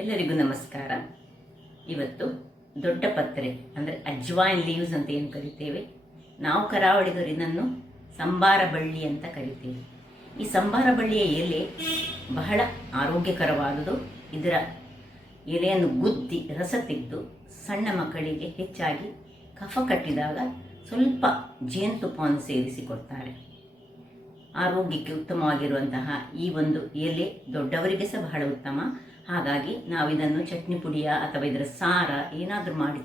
ಎಲ್ಲರಿಗೂ ನಮಸ್ಕಾರ. ಇವತ್ತು ದೊಡ್ಡ ಪತ್ರೆ ಅಂದರೆ ಅಜ್ವಾಯಿನ್ ಲೀವ್ಸ್ ಅಂತ ಏನು ಕರಿತೇವೆ, ನಾವು ಕರಾವಳಿಗರು ಇದನ್ನು ಸಂಬಾರ ಬಳ್ಳಿ ಅಂತ ಕರಿತೇವೆ. ಈ ಸಂಬಾರ ಬಳ್ಳಿಯ ಎಲೆ ಬಹಳ ಆರೋಗ್ಯಕರವಾದುದು. ಇದರ ಎಲೆಯನ್ನು ಗುದ್ದಿ ರಸ ತೆಗೆದು ಸಣ್ಣ ಮಕ್ಕಳಿಗೆ ಹೆಚ್ಚಾಗಿ ಕಫ ಕಟ್ಟಿದಾಗ ಸ್ವಲ್ಪ ಜೇನುತುಪ್ಪವನ್ನು ಸೇರಿಸಿ ಕೊಡ್ತಾರೆ. ಆರೋಗ್ಯಕ್ಕೆ ಉತ್ತಮವಾಗಿರುವಂತಹ ಈ ಒಂದು ಎಲೆ ದೊಡ್ಡವರಿಗೆ ಸಹ ಬಹಳ ಉತ್ತಮ. ಹಾಗಾಗಿ ನಾವು ಇದನ್ನು ಚಟ್ನಿ ಪುಡಿಯ ಅಥವಾ ಇದರ ಸಾರ ಏನಾದರೂ ಮಾಡಿ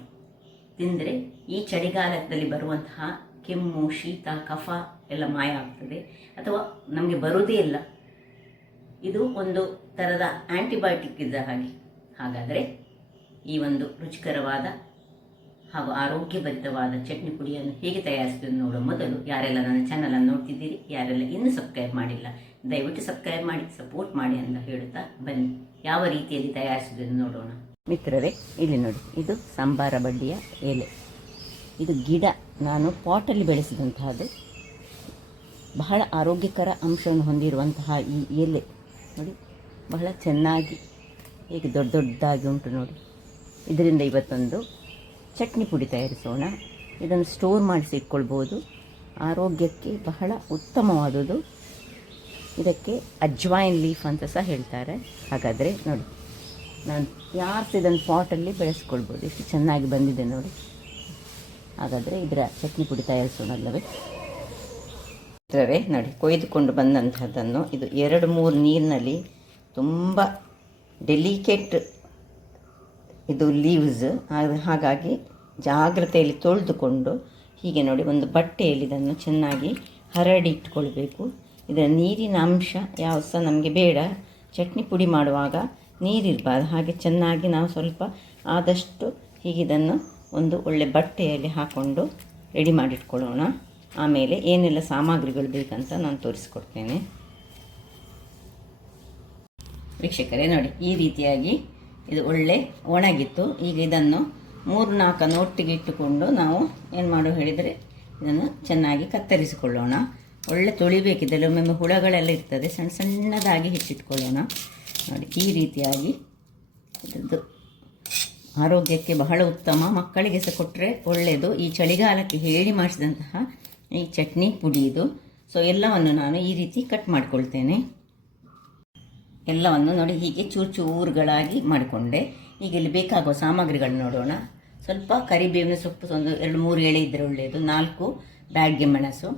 ತಿಂದರೆ ಈ ಚಳಿಗಾಲದಲ್ಲಿ ಬರುವಂತಹ ಕೆಮ್ಮು, ಶೀತ, ಕಫ ಎಲ್ಲ ಮಾಯ ಆಗ್ತದೆ, ಅಥವಾ ನಮಗೆ ಬರುವುದೇ ಇಲ್ಲ. ಇದು ಒಂದು ಥರದ ಆ್ಯಂಟಿಬಯೋಟಿಕ್ ಇದ್ದ ಹಾಗೆ. ಹಾಗಾದರೆ ಈ ಒಂದು ರುಚಿಕರವಾದ ಹಾಗೂ ಆರೋಗ್ಯಭರಿತವಾದ ಚಟ್ನಿ ಪುಡಿಯನ್ನು ಹೇಗೆ ತಯಾರಿಸಿದ್ದು ನೋಡುವ ಮೊದಲು, ಯಾರೆಲ್ಲ ನನ್ನ ಚಾನಲನ್ನು ನೋಡ್ತಿದ್ದೀರಿ, ಯಾರೆಲ್ಲ ಇನ್ನೂ ಸಬ್ಸ್ಕ್ರೈಬ್ ಮಾಡಿಲ್ಲ, ದಯವಿಟ್ಟು ಸಬ್ಸ್ಕ್ರೈಬ್ ಮಾಡಿ ಸಪೋರ್ಟ್ ಮಾಡಿ ಅಂತ ಹೇಳುತ್ತಾ ಬನ್ನಿ ಯಾವ ರೀತಿಯಲ್ಲಿ ತಯಾರಿಸುವುದನ್ನು ನೋಡೋಣ. ಮಿತ್ರರೇ, ಇಲ್ಲಿ ನೋಡಿ, ಇದು ಸಂಬಾರ ಬಳ್ಳಿಯ ಎಲೆ. ಇದು ಗಿಡ ನಾನು ಪಾಟಲ್ಲಿ ಬೆಳೆಸಿದಂತಹದ್ದು. ಬಹಳ ಆರೋಗ್ಯಕರ ಅಂಶವನ್ನು ಹೊಂದಿರುವಂತಹ ಈ ಎಲೆ ನೋಡಿ, ಬಹಳ ಚೆನ್ನಾಗಿ ಹೇಗೆ ದೊಡ್ಡ ದೊಡ್ಡದಾಗಿ ಉಂಟು ನೋಡಿ. ಇದರಿಂದ ಇವತ್ತೊಂದು ಚಟ್ನಿ ಪುಡಿ ತಯಾರಿಸೋಣ. ಇದನ್ನು ಸ್ಟೋರ್ ಮಾಡಿಸಿ ಇಟ್ಕೊಳ್ಬೋದು. ಆರೋಗ್ಯಕ್ಕೆ ಬಹಳ ಉತ್ತಮವಾದುದು. ಇದಕ್ಕೆ ಅಜ್ವಾಯಿನ್ ಲೀಫ್ ಅಂತ ಸಹ ಹೇಳ್ತಾರೆ. ಹಾಗಾದರೆ ನೋಡಿ, ನಾನು ಯಾರು ಇದನ್ನು ಪಾಟಲ್ಲಿ ಬೆಳೆಸ್ಕೊಳ್ಬೋದು. ಎಷ್ಟು ಚೆನ್ನಾಗಿ ಬಂದಿದೆ ನೋಡಿ. ಹಾಗಾದರೆ ಇದರ ಚಟ್ನಿ ಪುಡಿ ತಯಾರಿಸೋಣಲ್ಲವೇ ಮಿತ್ರರೇ? ನೋಡಿ, ಕೊಯ್ದುಕೊಂಡು ಬಂದಂಥದ್ದನ್ನು ಇದು 2-3 ನೀರಿನಲ್ಲಿ ತುಂಬ ಡೆಲಿಕೇಟ್ ಇದು ಲೀವ್ಸ್, ಹಾಗಾಗಿ ಜಾಗ್ರತೆಯಲ್ಲಿ ತೊಳೆದುಕೊಂಡು ಹೀಗೆ ನೋಡಿ ಒಂದು ಬಟ್ಟೆಯಲ್ಲಿ ಇದನ್ನು ಚೆನ್ನಾಗಿ ಹರಡಿ ಇಟ್ಕೊಳ್ಬೇಕು. ಇದರ ನೀರಿನ ಅಂಶ ಯಾವ ಸಹ ನಮಗೆ ಬೇಡ. ಚಟ್ನಿ ಪುಡಿ ಮಾಡುವಾಗ ನೀರಿರಬಾರ್ದು. ಹಾಗೆ ಚೆನ್ನಾಗಿ ನಾವು ಸ್ವಲ್ಪ ಆದಷ್ಟು ಹೀಗೆ ಇದನ್ನು ಒಂದು ಒಳ್ಳೆ ಬಟ್ಟೆಯಲ್ಲಿ ಹಾಕ್ಕೊಂಡು ರೆಡಿ ಮಾಡಿಟ್ಕೊಳ್ಳೋಣ. ಆಮೇಲೆ ಏನೆಲ್ಲ ಸಾಮಗ್ರಿಗಳು ಬೇಕಂತ ನಾನು ತೋರಿಸ್ಕೊಡ್ತೇನೆ. ವೀಕ್ಷಕರೇ ನೋಡಿ, ಈ ರೀತಿಯಾಗಿ ಇದು ಒಳ್ಳೆ ಒಣಗಿತ್ತು. ಈಗ ಇದನ್ನು 3-4 ಒಟ್ಟಿಗೆ ಇಟ್ಟುಕೊಂಡು ನಾವು ಏನು ಮಾಡೋ ಹೇಳಿದರೆ ಇದನ್ನು ಚೆನ್ನಾಗಿ ಕತ್ತರಿಸಿಕೊಳ್ಳೋಣ. ಒಳ್ಳೆ ತೊಳಿಬೇಕಿದ್ದಲ್ಲಿ ಒಮ್ಮೊಮ್ಮೆ ಹುಳಗಳೆಲ್ಲ ಇರ್ತದೆ, ಸಣ್ಣ ಸಣ್ಣದಾಗಿ ಹೆಚ್ಚಿಟ್ಕೊಳ್ಳೋಣ. ನೋಡಿ, ಈ ರೀತಿಯಾಗಿ ಇದರದ್ದು ಆರೋಗ್ಯಕ್ಕೆ ಬಹಳ ಉತ್ತಮ. ಮಕ್ಕಳಿಗೆ ಸಹ ಕೊಟ್ಟರೆ ಒಳ್ಳೆಯದು. ಈ ಚಳಿಗಾಲಕ್ಕೆ ಹೇಳಿ ಮಾಡಿಸಿದಂತಹ ಈ ಚಟ್ನಿ ಪುಡಿ ಇದು. ಸೊ ಎಲ್ಲವನ್ನು ನಾನು ಈ ರೀತಿ ಕಟ್ ಮಾಡಿಕೊಳ್ತೇನೆ. ಎಲ್ಲವನ್ನು ನೋಡಿ ಹೀಗೆ ಚೂರುಗಳಾಗಿ ಮಾಡಿಕೊಂಡೆ. ಈಗ ಇಲ್ಲಿ ಬೇಕಾಗುವ ಸಾಮಗ್ರಿಗಳು ನೋಡೋಣ. ಸ್ವಲ್ಪ ಕರಿಬೇವಿನ ಸೊಪ್ಪು ಒಂದು 2-3 ಎಳೆ ಇದ್ದರೆ ಒಳ್ಳೆಯದು. 4 ಬ್ಯಾಡ್ಗೆ ಮೆಣಸು,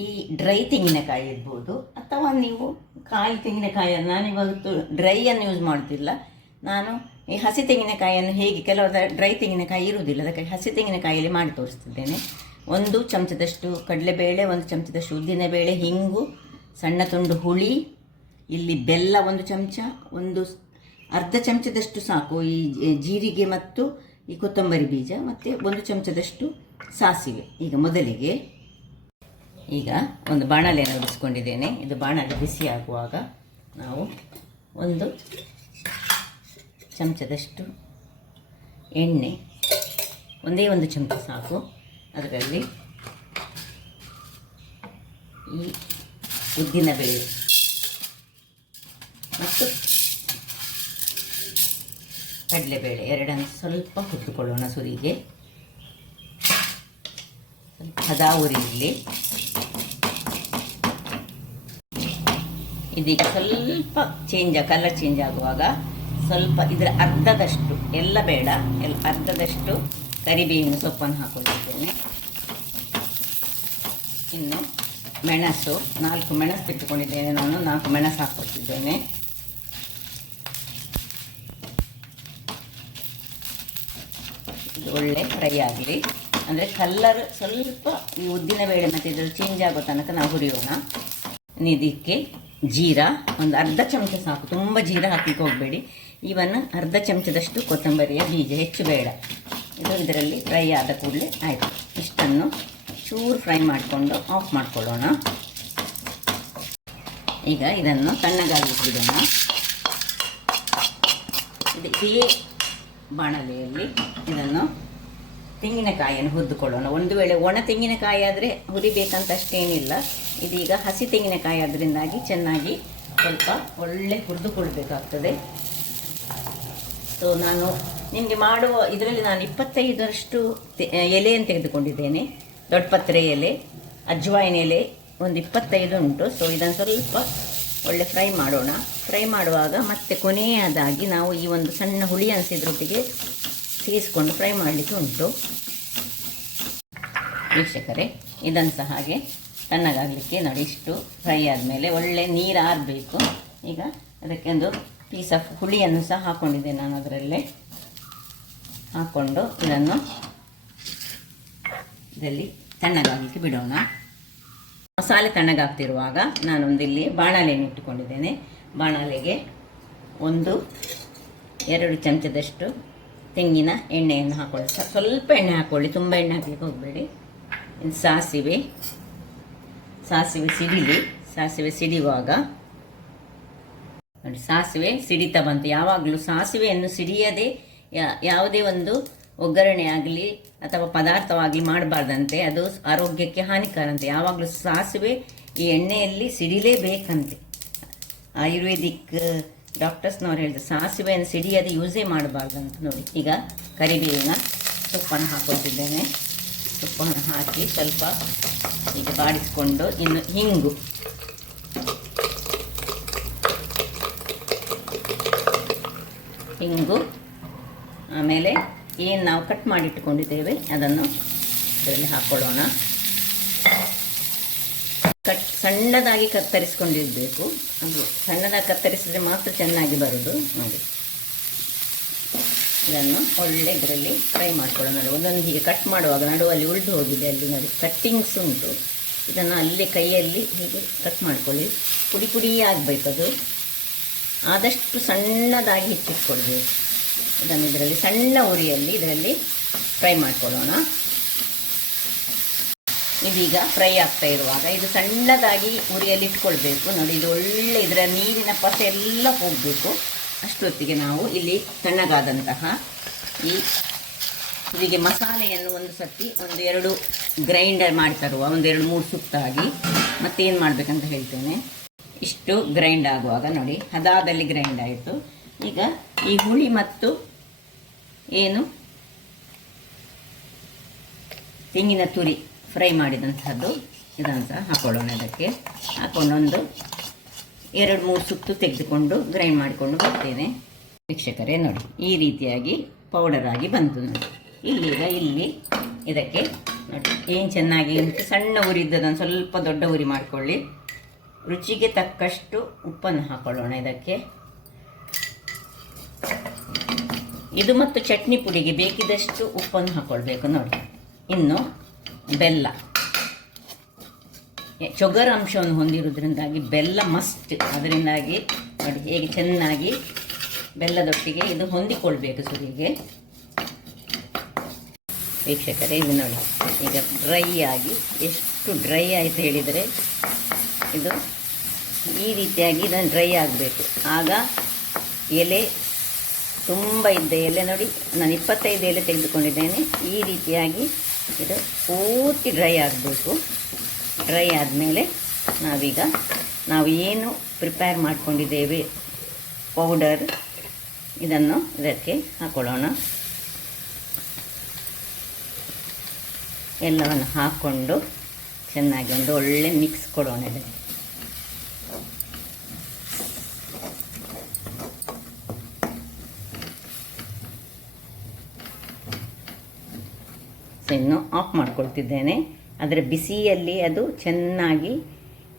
ಈ ಡ್ರೈ ತೆಂಗಿನಕಾಯಿ ಇರ್ಬೋದು, ಅಥವಾ ನೀವು ಕಾಯಿ ತೆಂಗಿನಕಾಯಿಯನ್ನು, ನಾನಿವತ್ತು ಡ್ರೈಯನ್ನು ಯೂಸ್ ಮಾಡ್ತಿಲ್ಲ. ನಾನು ಈ ಹಸಿ ತೆಂಗಿನಕಾಯಿಯನ್ನು ಹೇಗೆ, ಕೆಲವರ ಡ್ರೈ ತೆಂಗಿನಕಾಯಿ ಇರುವುದಿಲ್ಲ, ಅದಕ್ಕೆ ಹಸಿ ತೆಂಗಿನಕಾಯಿಯಲ್ಲಿ ಮಾಡಿ ತೋರಿಸ್ತಿದ್ದೇನೆ. 1 ಚಮಚದಷ್ಟು ಕಡಲೆಬೇಳೆ, 1 ಚಮಚದಷ್ಟು ಉದ್ದಿನಬೇಳೆ, ಹಿಂಗು, ಸಣ್ಣ ತುಂಡು ಹುಳಿ, ಇಲ್ಲಿ ಬೆಲ್ಲ 1 ಚಮಚ, ಅರ್ಧ ಚಮಚದಷ್ಟು ಸಾಕು ಈ ಜೀರಿಗೆ ಮತ್ತು ಈ ಕೊತ್ತಂಬರಿ ಬೀಜ, ಮತ್ತು 1 ಚಮಚದಷ್ಟು ಸಾಸಿವೆ. ಈಗ ಮೊದಲಿಗೆ ಒಂದು ಬಾಣಲೆಯನ್ನು ಉಡಿಸ್ಕೊಂಡಿದ್ದೇನೆ. ಇದು ಬಾಣಲೆ ಬಿಸಿ ಆಗುವಾಗ ನಾವು 1 ಚಮಚದಷ್ಟು ಎಣ್ಣೆ, 1 ಚಮಚ ಸಾಕು. ಅದರಲ್ಲಿ ಈ ಉದ್ದಿನಬೇಳೆ ಮತ್ತು ಕಡಲೆಬೇಳೆ ಎರಡನ್ನು ಸ್ವಲ್ಪ ಹುರಿದುಕೊಳ್ಳೋಣ. ಸುರಿಗೆ ಸ್ವಲ್ಪ ಹದ ಉರಿಯಲ್ಲಿ ಇದೀಗ ಸ್ವಲ್ಪ ಕಲರ್ ಚೇಂಜ್ ಆಗುವಾಗ ಸ್ವಲ್ಪ ಇದರ ಅರ್ಧದಷ್ಟು, ಎಲ್ಲ ಬೇಡ, ಅರ್ಧದಷ್ಟು ಕರಿಬೇವಿನ ಸೊಪ್ಪನ್ನು ಹಾಕೊಂಡಿದ್ದೇನೆ. ಇನ್ನು ಮೆಣಸು, 4 ಮೆಣಸು ಇಟ್ಟುಕೊಂಡಿದ್ದೇನೆ ನಾನು. 4 ಮೆಣಸು ಹಾಕ್ಕೊಳ್ತಿದ್ದೇನೆ. ಇದು ಒಳ್ಳೆ ಫ್ರೈ ಆಗಲಿ, ಅಂದರೆ ಕಲ್ಲರ್ ಸ್ವಲ್ಪ ಈ ಉದ್ದಿನಬೇಳೆ ಮತ್ತು ಇದರ ಚೇಂಜ್ ಆಗೋ ತನಕ ನಾವು ಹುರಿಯೋಣ. ಇದಕ್ಕೆ ಜೀರಾ ಒಂದು ಅರ್ಧ ಚಮಚ ಸಾಕು, ತುಂಬ ಜೀರಾ ಹಾಕಲಿಕ್ಕೆ ಹೋಗಬೇಡಿ. ಇವನ್ ಅರ್ಧ ಚಮಚದಷ್ಟು ಕೊತ್ತಂಬರಿಯ ಬೀಜ, ಹೆಚ್ಚು ಬೇಡ. ಇದು ಇದರಲ್ಲಿ ಫ್ರೈ ಆದ ಕೂಡಲೇ ಆಯಿತು. ಇಷ್ಟನ್ನು ಚೂರು ಫ್ರೈ ಮಾಡಿಕೊಂಡು ಆಫ್ ಮಾಡಿಕೊಳ್ಳೋಣ. ಈಗ ಇದನ್ನು ತಣ್ಣಗಾಗಿ ಬಿಡೋಣ. ಇದೇ ಬಾಣಲೆಯಲ್ಲಿ ಇದನ್ನು ತೆಂಗಿನಕಾಯಿಯನ್ನು ಹುರಿದುಕೊಳ್ಳೋಣ. ಒಂದು ವೇಳೆ ಒಣ ತೆಂಗಿನಕಾಯಿ ಆದರೆ ಹುರಿಬೇಕಂತ ಅಷ್ಟೇನಿಲ್ಲ. ಇದೀಗ ಹಸಿ ತೆಂಗಿನಕಾಯಿ ಅದರಿಂದಾಗಿ ಚೆನ್ನಾಗಿ ಸ್ವಲ್ಪ ಒಳ್ಳೆ ಹುರಿದುಕೊಳ್ಬೇಕಾಗ್ತದೆ. ಸೊ ನಾನು ನಿಮಗೆ ಮಾಡುವ ಇದರಲ್ಲಿ ನಾನು 25ರಷ್ಟು ಎಲೆಯನ್ನು ತೆಗೆದುಕೊಂಡಿದ್ದೇನೆ. ದೊಡ್ಡ ಪತ್ರೆ ಎಲೆ, ಅಜ್ವಾಯಿನ ಎಲೆ ಒಂದು 25 ಉಂಟು. ಸೊ ಇದನ್ನು ಸ್ವಲ್ಪ ಒಳ್ಳೆ ಫ್ರೈ ಮಾಡೋಣ. ಫ್ರೈ ಮಾಡುವಾಗ ಮತ್ತೆ ಕೊನೆಯದಾಗಿ ನಾವು ಈ ಒಂದು ಸಣ್ಣ ಹುಳಿ ಅನಿಸಿದ್ರೊಟ್ಟಿಗೆ ಸೇರಿಸ್ಕೊಂಡು ಫ್ರೈ ಮಾಡಲಿಕ್ಕೆ ಉಂಟು. ವೀಕ್ಷಕರೇ, ಇದನ್ನು ಸಹ ಹಾಗೆ ತಣ್ಣಗಾಗಲಿಕ್ಕೆ ನೋಡಿ, ಇಷ್ಟು ಫ್ರೈ ಆದಮೇಲೆ ಒಳ್ಳೆ ನೀರು ಆರಬೇಕು. ಈಗ ಅದಕ್ಕೆ ಒಂದು ಪೀಸ್ ಆಫ್ ಹುಳಿಯನ್ನು ಸಹ ಹಾಕ್ಕೊಂಡಿದ್ದೆ ನಾನು. ಅದರಲ್ಲೇ ಹಾಕ್ಕೊಂಡು ಇದನ್ನು ಇದರಲ್ಲಿ ತಣ್ಣಗಾಗಲಿಕ್ಕೆ ಬಿಡೋಣ. ಮಸಾಲೆ ತಣ್ಣಗಾಗ್ತಿರುವಾಗ ನಾನೊಂದಿಲ್ಲಿ ಬಾಣಲೆಯನ್ನು ಇಟ್ಟುಕೊಂಡಿದ್ದೇನೆ. ಬಾಣಲೆಗೆ 1-2 ಚಮಚದಷ್ಟು ತೆಂಗಿನ ಎಣ್ಣೆಯನ್ನು ಹಾಕೊಳ್ಳಿ. ಸ್ವಲ್ಪ ಎಣ್ಣೆ ಹಾಕ್ಕೊಳ್ಳಿ, ತುಂಬ ಎಣ್ಣೆ ಹಾಕಲಿಕ್ಕೆ ಹೋಗಬೇಡಿ. ಇದು ಸಾಸಿವೆ ಸಿಡಿಲಿ. ಸಾಸಿವೆ ಸಿಡಿಯುವಾಗ ನೋಡಿ, ಸಾಸಿವೆ ಸಿಡಿತಾ ಬಂತು. ಯಾವಾಗಲೂ ಸಾಸಿವೆಯನ್ನು ಸಿಡಿಯದೆ ಯಾವುದೇ ಒಂದು ಒಗ್ಗರಣೆ ಆಗಲಿ ಅಥವಾ ಪದಾರ್ಥವಾಗಲಿ ಮಾಡಬಾರ್ದಂತೆ, ಅದು ಆರೋಗ್ಯಕ್ಕೆ ಹಾನಿಕಾರಂತೆ. ಯಾವಾಗಲೂ ಸಾಸಿವೆ ಈ ಎಣ್ಣೆಯಲ್ಲಿ ಸಿಡಿಲೇಬೇಕಂತೆ. ಆಯುರ್ವೇದಿಕ್ ಡಾಕ್ಟರ್ಸ್ನವ್ರು ಹೇಳಿದ್ರು ಸಾಸಿವೆಯನ್ನು ಸಿಡಿಯದೆ ಯೂಸೇ ಮಾಡಬಾರ್ದಂತ. ನೋಡಿ, ಈಗ ಕರಿಬೇವಿನ ಸೊಪ್ಪನ್ನು ಹಾಕೊಳ್ತಿದ್ದೇನೆ. ಸೊಪ್ಪನ್ನು ಹಾಕಿ ಸ್ವಲ್ಪ ಈಗ ಬಾಡಿಸ್ಕೊಂಡು, ಇನ್ನು ಹಿಂಗು ಆಮೇಲೆ ಏನು ನಾವು ಕಟ್ ಮಾಡಿಟ್ಟುಕೊಂಡಿದ್ದೇವೆ ಅದನ್ನು ಇದರಲ್ಲಿ ಹಾಕ್ಕೊಳ್ಳೋಣ. ಸಣ್ಣದಾಗಿ ಕತ್ತರಿಸ್ಕೊಂಡಿರಬೇಕು. ಅದು ಸಣ್ಣದಾಗಿ ಕತ್ತರಿಸಿದ್ರೆ ಮಾತ್ರ ಚೆನ್ನಾಗಿ ಬರೋದು. ನೋಡಿ, ಇದನ್ನು ಒಳ್ಳೆ ಇದರಲ್ಲಿ ಫ್ರೈ ಮಾಡ್ಕೊಳ್ಳೋಣ. ನೋಡಿ, ಒಂದೊಂದು ಹೀಗೆ ಕಟ್ ಮಾಡುವಾಗ ನಡುವಲ್ಲಿ ಉಳಿದು ಹೋಗಿದೆ, ಅಲ್ಲಿ ನೋಡಿ ಕಟ್ಟಿಂಗ್ಸ್ ಉಂಟು. ಇದನ್ನು ಅಲ್ಲಿ ಕೈಯಲ್ಲಿ ಹೀಗೆ ಕಟ್ ಮಾಡ್ಕೊಳ್ಳಿ. ಪುಡಿ ಆಗಬೇಕು. ಅದು ಆದಷ್ಟು ಸಣ್ಣದಾಗಿ ಹೆಚ್ಚಿಟ್ಕೊಳ್ಬೇಕು. ಇದನ್ನು ಇದರಲ್ಲಿ ಸಣ್ಣ ಉರಿಯಲ್ಲಿ ಇದರಲ್ಲಿ ಫ್ರೈ ಮಾಡ್ಕೊಳ್ಳೋಣ. ಇದೀಗ ಫ್ರೈ ಆಗ್ತಾ ಇರುವಾಗ ಇದು ಸಣ್ಣದಾಗಿ ಉರಿಯಲ್ಲಿ ಇಟ್ಕೊಳ್ಬೇಕು. ನೋಡಿ, ಇದು ಒಳ್ಳೆ ಇದರ ನೀರಿನ ಪಸೆ ಎಲ್ಲ ಹೋಗಬೇಕು. ಅಷ್ಟೊತ್ತಿಗೆ ನಾವು ಇಲ್ಲಿ ತಣ್ಣಗಾದಂತಹ ಈ ಹೀಗೆ ಮಸಾಲೆಯನ್ನು ಒಂದು ಸರ್ತಿ 1-2 ಗ್ರೈಂಡರ್ ಮಾಡಿ ತರುವ, 1-2-3 ಸುತ್ತಾಗಿ ಮತ್ತೇನು ಮಾಡಬೇಕಂತ ಹೇಳ್ತೇನೆ. ಇಷ್ಟು ಗ್ರೈಂಡ್ ಆಗುವಾಗ ನೋಡಿ, ಹದಾದಲ್ಲಿ ಗ್ರೈಂಡ್ ಆಯಿತು. ಈಗ ಈ ಹುಳಿ ಮತ್ತು ಏನು ತೆಂಗಿನ ತುರಿ ಫ್ರೈ ಮಾಡಿದಂಥದ್ದು ಇದನ್ನು ಸಹ ಹಾಕೊಳ್ಳೋಣ. ಇದಕ್ಕೆ ಹಾಕೊಂಡು 1-2-3 ಸುತ್ತು ತೆಗೆದುಕೊಂಡು ಗ್ರೈಂಡ್ ಮಾಡಿಕೊಂಡು ಬರ್ತೇನೆ. ವೀಕ್ಷಕರೇ ನೋಡಿ, ಈ ರೀತಿಯಾಗಿ ಪೌಡರ್ ಆಗಿ ಬಂತು. ನೋಡಿ, ಇಲ್ಲಿ ಇದಕ್ಕೆ ನೋಡಿ ಏನು ಚೆನ್ನಾಗಿ ಸಣ್ಣ ಉರಿ ಇದ್ದದನ್ನು ಸ್ವಲ್ಪ ದೊಡ್ಡ ಉರಿ ಮಾಡಿಕೊಳ್ಳಿ. ರುಚಿಗೆ ತಕ್ಕಷ್ಟು ಉಪ್ಪನ್ನು ಹಾಕೊಳ್ಳೋಣ ಇದಕ್ಕೆ. ಇದು ಮತ್ತು ಚಟ್ನಿ ಪುಡಿಗೆ ಬೇಕಿದಷ್ಟು ಉಪ್ಪನ್ನು ಹಾಕ್ಕೊಳ್ಬೇಕು. ನೋಡಿ, ಇನ್ನು ಬೆಲ್ಲ, ಶುಗರ್ ಅಂಶವನ್ನು ಹೊಂದಿರುವುದರಿಂದಾಗಿ ಬೆಲ್ಲ ಮಸ್ಟ್. ಅದರಿಂದಾಗಿ ನೋಡಿ ಹೇಗೆ ಚೆನ್ನಾಗಿ ಬೆಲ್ಲದೊಟ್ಟಿಗೆ ಇದು ಹೊಂದಿಕೊಳ್ಬೇಕು ಸುರಿಗೆ. ವೀಕ್ಷಕರೇ, ಇದು ನೋಡಿ ಈಗ ಡ್ರೈ ಆಗಿ, ಎಷ್ಟು ಡ್ರೈ ಆಯಿತು ಹೇಳಿದರೆ ಇದು ಈ ರೀತಿಯಾಗಿ ಇದನ್ನು ಡ್ರೈ ಆಗಬೇಕು. ಆಗ ಎಲೆ ತುಂಬ ಇದ್ದ ಎಲೆ ನೋಡಿ, ನಾನು 25 ಎಲೆ ತೆಗೆದುಕೊಂಡಿದ್ದೇನೆ. ಈ ರೀತಿಯಾಗಿ ಇದು ಪೂರ್ತಿ ಡ್ರೈ ಆಗಬೇಕು. ಡ್ರೈ ಆದಮೇಲೆ ನಾವು ಏನು ಪ್ರಿಪೇರ್ ಮಾಡ್ಕೊಂಡಿದ್ದೇವೆ ಪೌಡರ್, ಇದನ್ನು ಇದಕ್ಕೆ ಹಾಕೊಳ್ಳೋಣ. ಎಲ್ಲವನ್ನು ಹಾಕ್ಕೊಂಡು ಚೆನ್ನಾಗಿ ಒಂದು ಒಳ್ಳೆ ಮಿಕ್ಸ್ ಕೊಡೋಣ ಇದಕ್ಕೆ. ಇನ್ನು ಆಫ್ ಮಾಡ್ಕೊಳ್ತಿದ್ದೇನೆ. ಅದರ ಬಿಸಿಯಲ್ಲಿ ಅದು ಚೆನ್ನಾಗಿ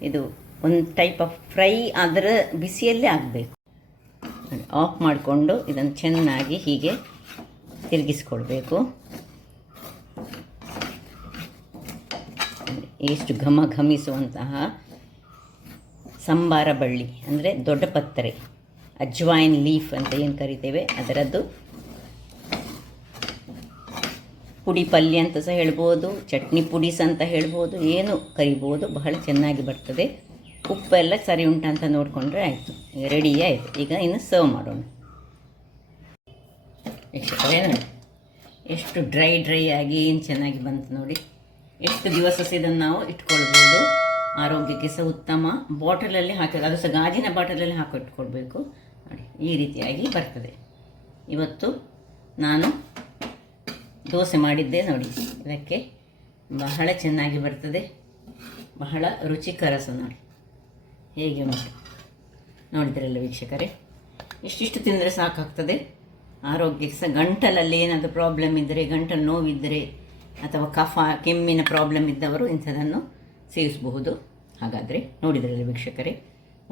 ಇದು ಒಂದು ಟೈಪ್ ಆಫ್ ಫ್ರೈ ಅದರ ಬಿಸಿಯಲ್ಲೇ ಆಗಬೇಕು. ಆಫ್ ಮಾಡಿಕೊಂಡು ಇದನ್ನು ಚೆನ್ನಾಗಿ ಹೀಗೆ ತಿರುಗಿಸ್ಕೊಳ್ಬೇಕು. ಎಷ್ಟು ಘಮಿಸುವಂತಹ ಸಂಬಾರ ಬಳ್ಳಿ ಅಂದರೆ ದೊಡ್ಡ ಪತ್ರೆ, ಅಜ್ವಾಯಿನ್ ಲೀಫ್ ಅಂತ ಏನು ಕರಿತೇವೆ, ಅದರದ್ದು ಪುಡಿ ಪಲ್ಯ ಅಂತ ಸಹ ಹೇಳ್ಬೋದು, ಚಟ್ನಿ ಪುಡಿಸ್ ಅಂತ ಹೇಳ್ಬೋದು, ಏನು ಕರಿಬೋದು. ಬಹಳ ಚೆನ್ನಾಗಿ ಬರ್ತದೆ. ಉಪ್ಪೆಲ್ಲ ಸರಿ ಉಂಟಂತ ನೋಡಿಕೊಂಡ್ರೆ ಆಯಿತು. ಈಗ ರೆಡಿ ಆಯಿತು. ಈಗ ಇನ್ನು ಸರ್ವ್ ಮಾಡೋಣ. ಎಷ್ಟು ಡ್ರೈ ಆಗಿ ಏನು ಚೆನ್ನಾಗಿ ಬಂತು ನೋಡಿ. ಎಷ್ಟು ದಿವಸ ಸಹ ಇದನ್ನು ನಾವು ಇಟ್ಕೊಳ್ಬೋದು. ಆರೋಗ್ಯಕ್ಕೆ ಸಹ ಉತ್ತಮ. ಬಾಟಲಲ್ಲಿ ಹಾಕಿ, ಅದು ಸಹ ಗಾಜಿನ ಬಾಟಲಲ್ಲಿ ಹಾಕಿ ಇಟ್ಕೊಳ್ಬೇಕು ನೋಡಿ. ಈ ರೀತಿಯಾಗಿ ಬರ್ತದೆ. ಇವತ್ತು ನಾನು ದೋಸೆ ಮಾಡಿದ್ದೆ ನೋಡಿ. ಇದಕ್ಕೆ ಬಹಳ ಚೆನ್ನಾಗಿ ಬರ್ತದೆ, ಬಹಳ ರುಚಿಕರ ಸಹ ನೋಡಿ ಹೇಗೆ ಉಂಟು. ನೋಡಿದ್ರಲ್ಲ ವೀಕ್ಷಕರೇ, ಇಷ್ಟಿಷ್ಟು ತಿಂದರೆ ಸಾಕಾಗ್ತದೆ. ಆರೋಗ್ಯಕ್ಕೆ ಸಹ ಗಂಟಲಲ್ಲಿ ಏನಾದರೂ ಪ್ರಾಬ್ಲಮ್ ಇದ್ದರೆ, ಗಂಟಲು ನೋವಿದ್ದರೆ ಅಥವಾ ಕಫ ಕೆಮ್ಮಿನ ಪ್ರಾಬ್ಲಮ್ ಇದ್ದವರು ಇಂಥದನ್ನು ಸೇವಿಸಬಹುದು. ಹಾಗಾದರೆ ನೋಡಿದ್ರಲ್ಲ ವೀಕ್ಷಕರೇ,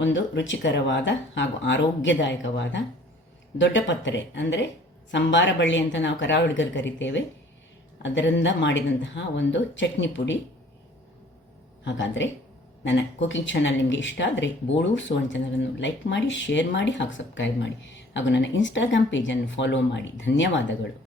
ಒಂದು ರುಚಿಕರವಾದ ಹಾಗೂ ಆರೋಗ್ಯದಾಯಕವಾದ ದೊಡ್ಡ ಪತ್ರೆ ಅಂದರೆ ಸಂಬಾರ ಬಳ್ಳಿ ಅಂತ ನಾವು ಕರಾವಳಿಗರು ಕರಿತೇವೆ, ಅದರಿಂದ ಮಾಡಿದಂತಹ ಒಂದು ಚಟ್ನಿ ಪುಡಿ. ಹಾಗಾದರೆ ನನ್ನ ಕುಕಿಂಗ್ ಚಾನಲ್ ನಿಮಗೆ ಇಷ್ಟ ಆದರೆ ಬೋಳೂರು ಸುವರ್ಣ ಚಾನಲನ್ನು ಲೈಕ್ ಮಾಡಿ, ಶೇರ್ ಮಾಡಿ ಹಾಗೂ ಸಬ್ಸ್ಕ್ರೈಬ್ ಮಾಡಿ ಹಾಗೂ ನನ್ನ ಇನ್ಸ್ಟಾಗ್ರಾಮ್ ಪೇಜನ್ನು ಫಾಲೋ ಮಾಡಿ. ಧನ್ಯವಾದಗಳು.